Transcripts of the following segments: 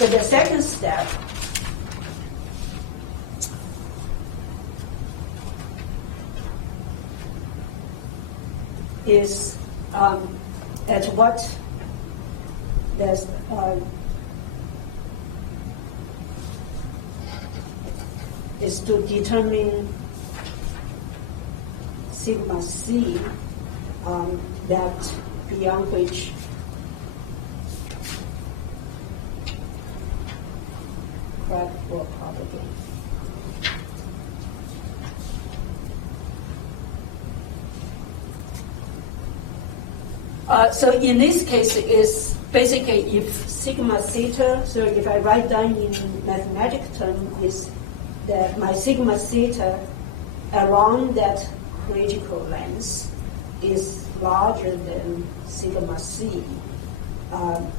So the second step is at what there's is to determine sigma c that beyond which crack will propagate. So in this case, is basically if sigma theta, so if I write down in mathematical term, is that my sigma theta along that critical length is larger than sigma c,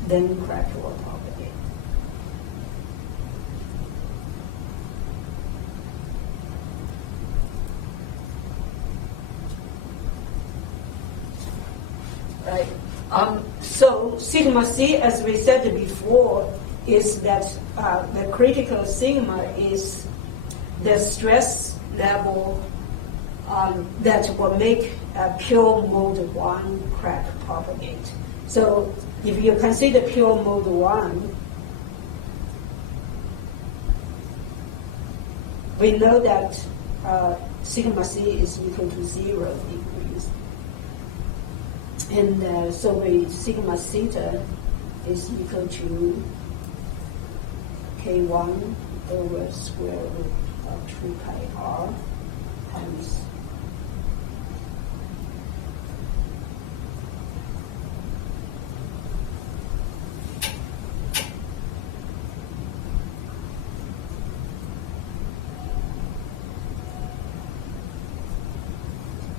then crack will propagate. Right. So sigma c, as we said before, is that the critical sigma is the stress level that will make a pure mode 1 crack propagate. So if you consider pure mode 1, we know that sigma c is equal to 0 degrees. And so sigma theta is equal to K1 over square root of 2 pi r times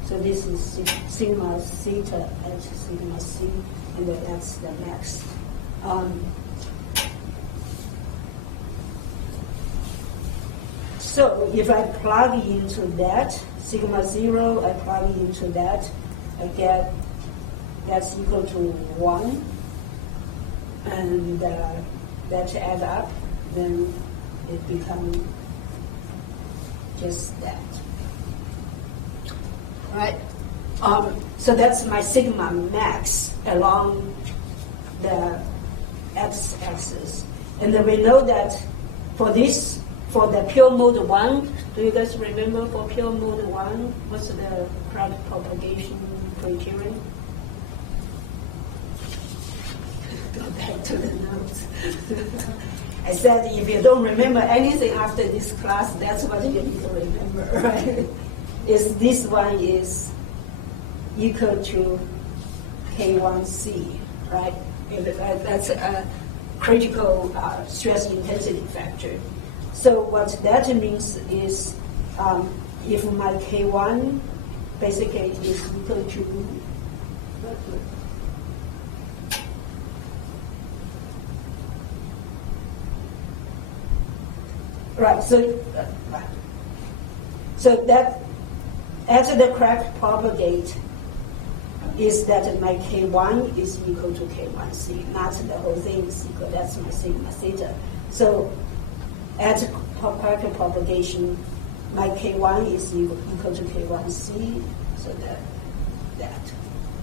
so this is sigma theta at sigma c, and that's the next. So if I plug into that, sigma 0, I plug into that, I get that's equal to 1, and that add up, then it becomes just that. Right? So that's my sigma max along the x-axis. And then we know that for the pure mode 1, do you guys remember for pure mode 1, what's the crack propagation criterion? Go back to the notes. I said if you don't remember anything after this class, that's what you need to remember, right? Is this one is equal to K1C, right? That's a critical stress intensity factor. So what that means is if my K1 basically is equal to right, so that as the crack propagate is that my K1 is equal to K1C, not the whole thing is equal, that's my sigma theta. So at crack propagation, my K1 is equal to K1C, so that.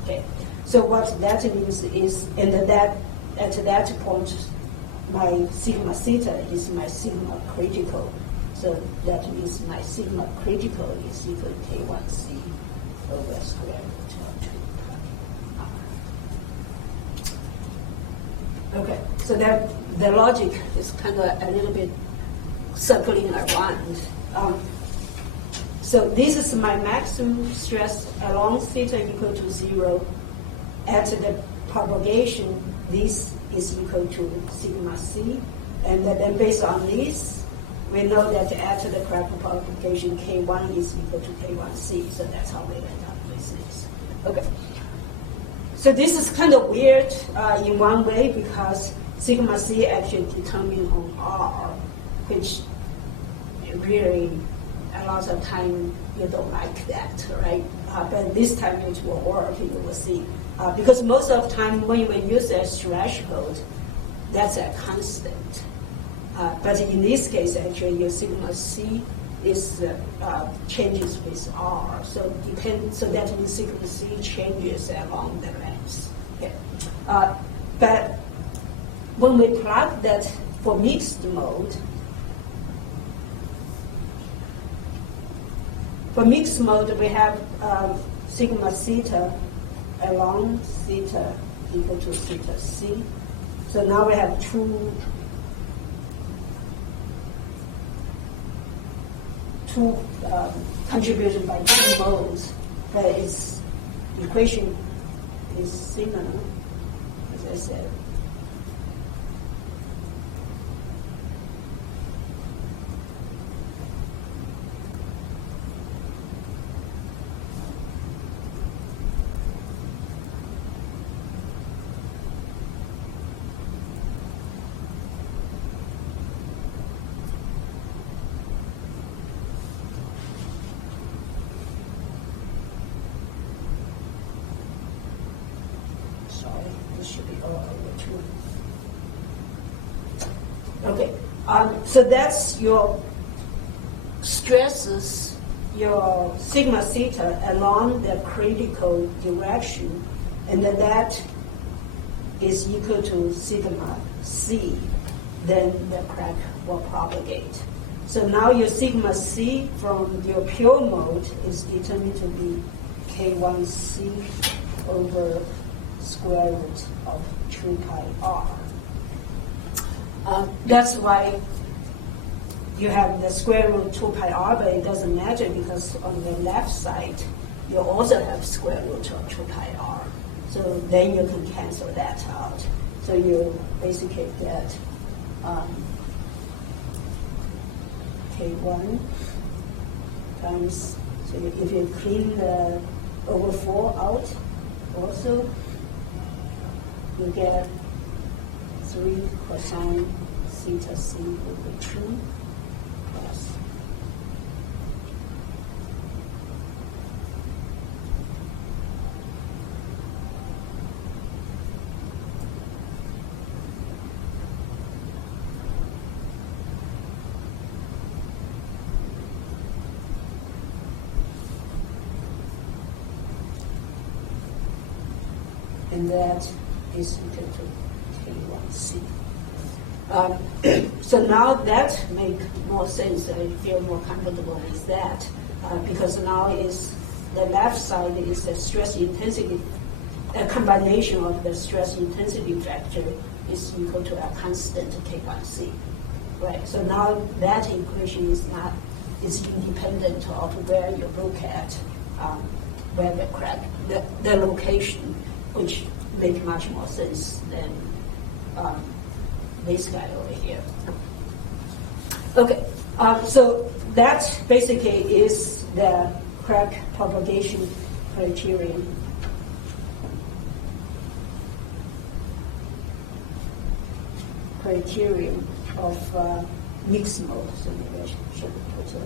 Okay. So what that means is, and that at that point, my sigma theta is my sigma critical. So that means my sigma critical is equal to K1C over square root of 2 pi r. Okay, so that the logic is kind of a little bit circling around. So this is my maximum stress along theta equal to 0. At the propagation, this is equal to sigma c. And then based on this, we know that at the crack propagation, K1 is equal to K1C. So that's how we end up with this. Okay. So this is kind of weird in one way because sigma c actually determined on R, which really a lot of time you don't like that, right? But this time it will work, you will see. Because most of the time when you use a threshold, that's a constant. But in this case, actually, your sigma C is changes with R. So that means sigma C changes along the length. Okay. But when we plot that for mixed mode, we have sigma theta along theta equal to theta C. So now we have two contribution by two modes, but its equation is similar, as I said. Okay, so that's your stresses, your sigma theta along the critical direction, and then that is equal to sigma C, then the crack will propagate. So now your sigma C from your pure mode is determined to be K1C over square root of 2 pi r. That's why you have the square root 2 pi r, but it doesn't matter because on the left side, you also have square root of 2 pi r. So then you can cancel that out. So you basically get K1 times, so if you clean the over 4 out, also you get 3 cosine theta C over 2 plus and that is equal to K1C. So now that makes more sense. I feel more comfortable with that because now is the left side is the stress intensity, a combination of the stress intensity factor is equal to a constant K1C, right? So now that equation is independent of where you look at where the crack, the location, which makes much more sense than this guy over here. Okay, so that basically is the crack propagation criterion. Criterion of mixed mode. So maybe I should put a.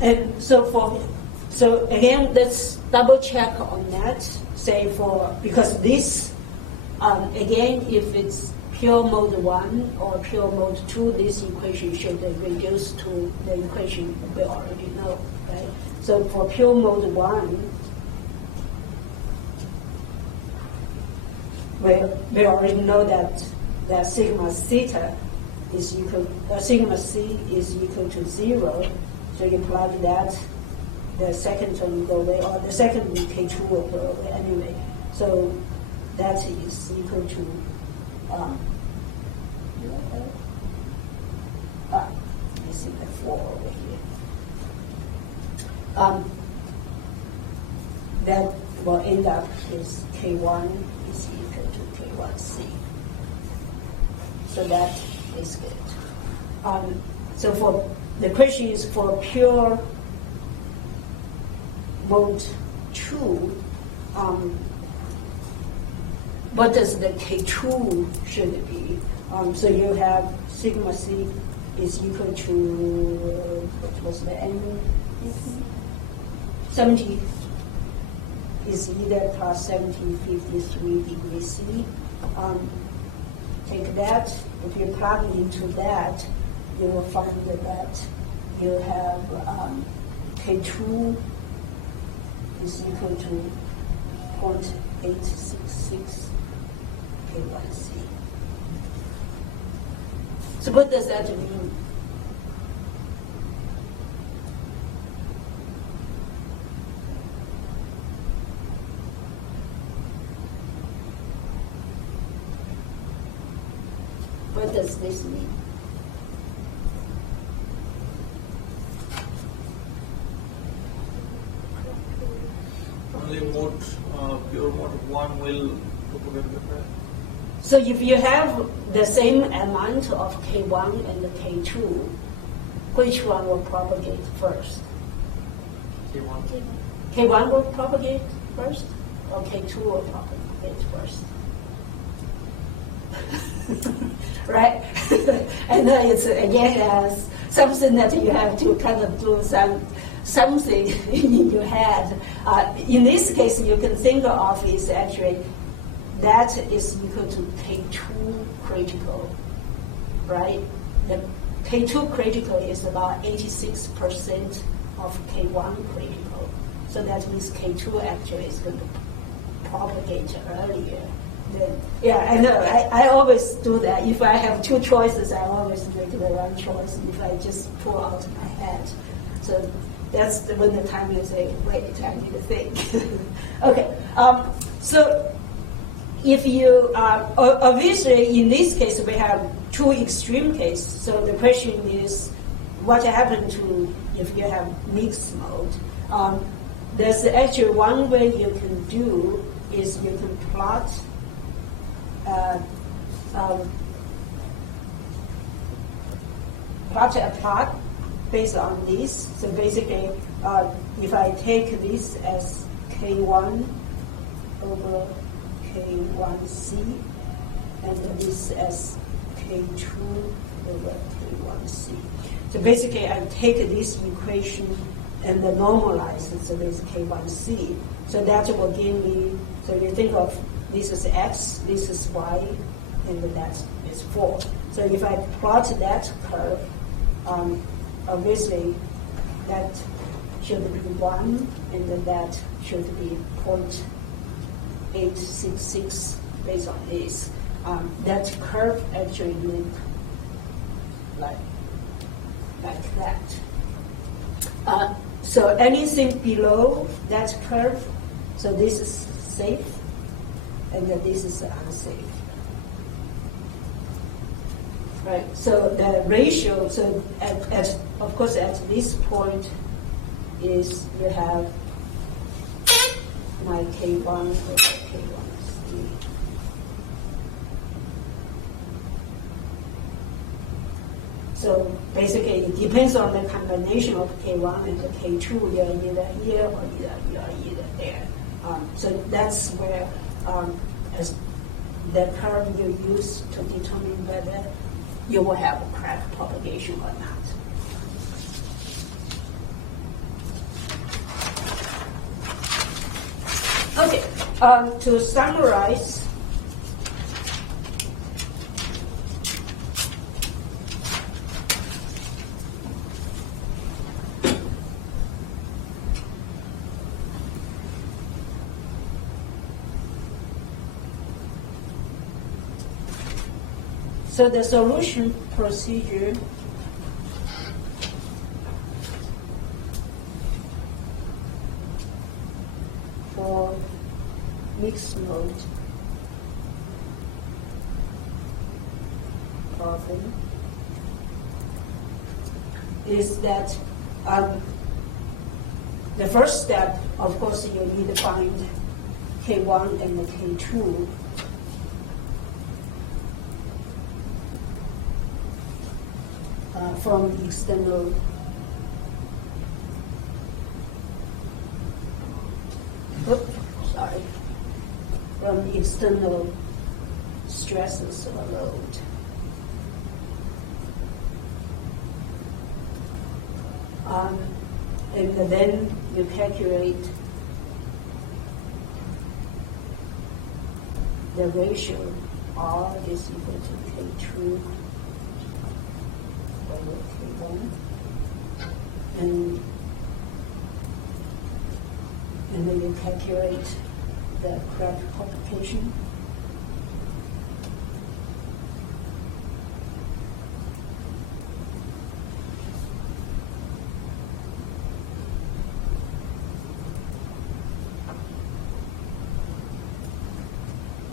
And so again, let's double check on that. Say because this again, if it's pure mode 1 or pure mode 2, this equation should reduce to the equation we already know, right? So for pure mode 1, we already know that sigma theta is equal, sigma C is equal to 0. So you plug that, the second term will go away, or the second K2 will go away anyway. So that is equal to missing the 4 over here. That will end up is K1 is equal to K1C. So that is good. So the question is for pure mode 2, what does the K2 should be? So you have sigma C is equal to, what was the N? 70, is either plus 1753 degrees C. Take that, if you plug into that, you will find that you have K2 is equal to 0.866 K1C. So what does that mean? What does this mean? Only mode, pure mode 1 will propagate better. So if you have the same amount of K1 and K2, which one will propagate first? K1. K1 will propagate first, or K2 will propagate first? Right? And it's again something that you have to kind of do something in your head. In this case, you can think of is actually that is equal to K2 critical, right? The K2 critical is about 86% of K1 critical. So that means K2 actually is going to propagate earlier. Yeah, I know. I always do that. If I have two choices, I always make the wrong choice if I just pull out my head. So that's when the time you say, wait, I need to think. Okay. So if you, obviously in this case, we have two extreme cases. So the question is, what happens to if you have mixed mode? There's actually one way you can do is you can plot a plot based on this. So basically, if I take this as K1 over K1C, and this as K2 over K1C. So basically, I take this equation and then normalize it, so there's K1C. So that will give me, so you think of this is X, this is Y, and then that is 4. So if I plot that curve, obviously that should be 1, and then that should be 0.866 based on this. That curve actually look like that. So anything below that curve, so this is safe, and then this is unsafe. Right. So the ratio. So of course at this point is you have my K1 over K1C. So basically, it depends on the combination of K1 and the K2. You're either here or you're either there. So that's where as the curve you use to determine whether you will have a crack propagation or not. Okay, to summarize, so the solution procedure for mixed mode problem is that the first step, of course, you need to find K1 and the K2. From external from external stresses or load. And then you calculate the ratio R is equal to K2 over K1. And then you calculate the crack propagation.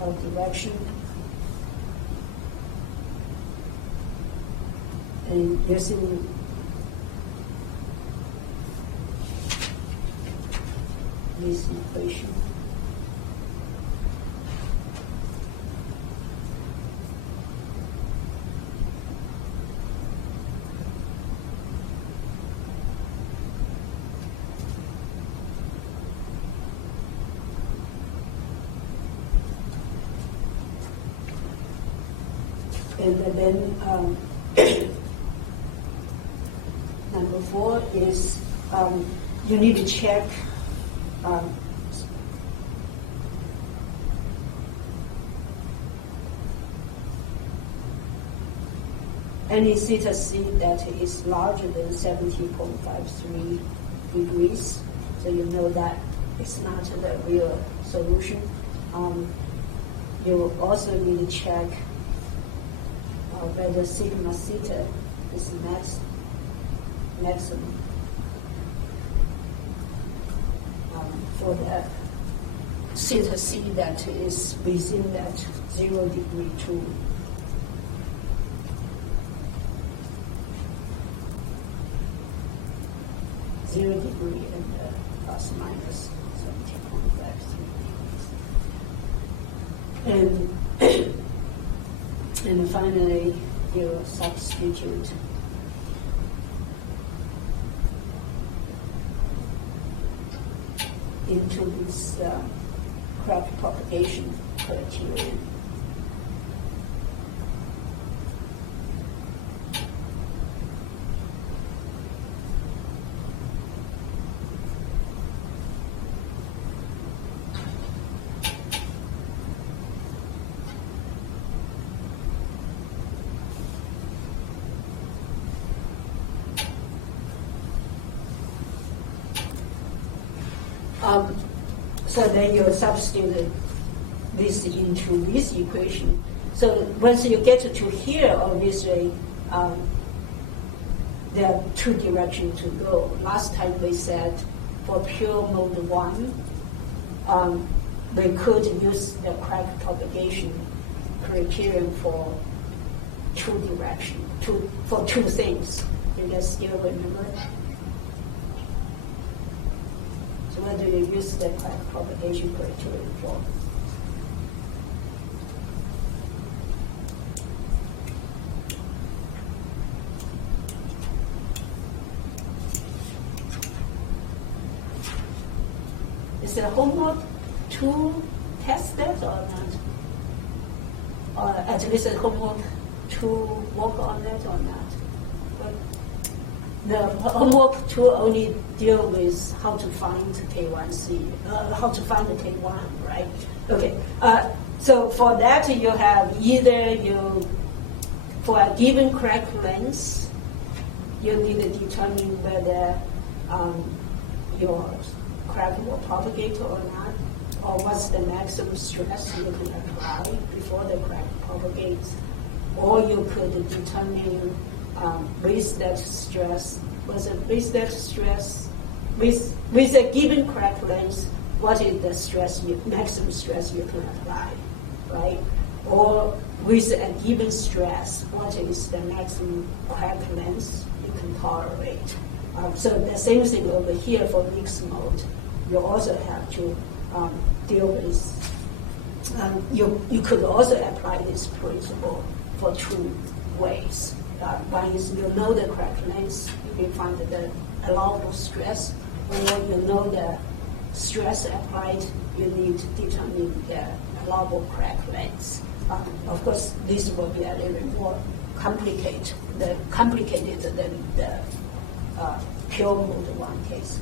Of direction. And using this equation. And then number 4 is you need to check any theta c that is larger than 70.53 degrees. So you know that it's not the real solution. You also need to check whether sigma theta is maximum for the theta c that is within that 0 degree to 0 degree and plus minus 70.53 degrees. And finally, you substitute into this crack propagation criterion. So then you substitute this into this equation. So once you get to here, obviously, there are 2 directions to go. Last time we said for pure mode 1, we could use the crack propagation criterion for 2 directions, for 2 things. You guys still remember? What do you use the crack propagation criterion for? Is it homework to test that or not? Or at least a homework to work on that or not? But the homework to only deal with how to find K1C, how to find the K1, right? Okay. So for that, you have either for a given crack length, you need to determine whether your crack will propagate or not, or what's the maximum stress you can apply before the crack propagates, or you could determine with that stress, with a given crack length, what is the stress, maximum stress you can apply, right? Or with a given stress, what is the maximum crack length you can tolerate? So the same thing over here for mixed mode. You also have to deal with, you could also apply this principle for 2 ways. One is you know the crack length, you can find the allowable stress, or you know the stress applied, you need to determine the allowable crack length. Of course, this will be a little bit more complicated than the pure mode 1 case.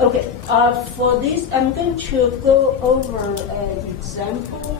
Okay, for this, I'm going to go over an example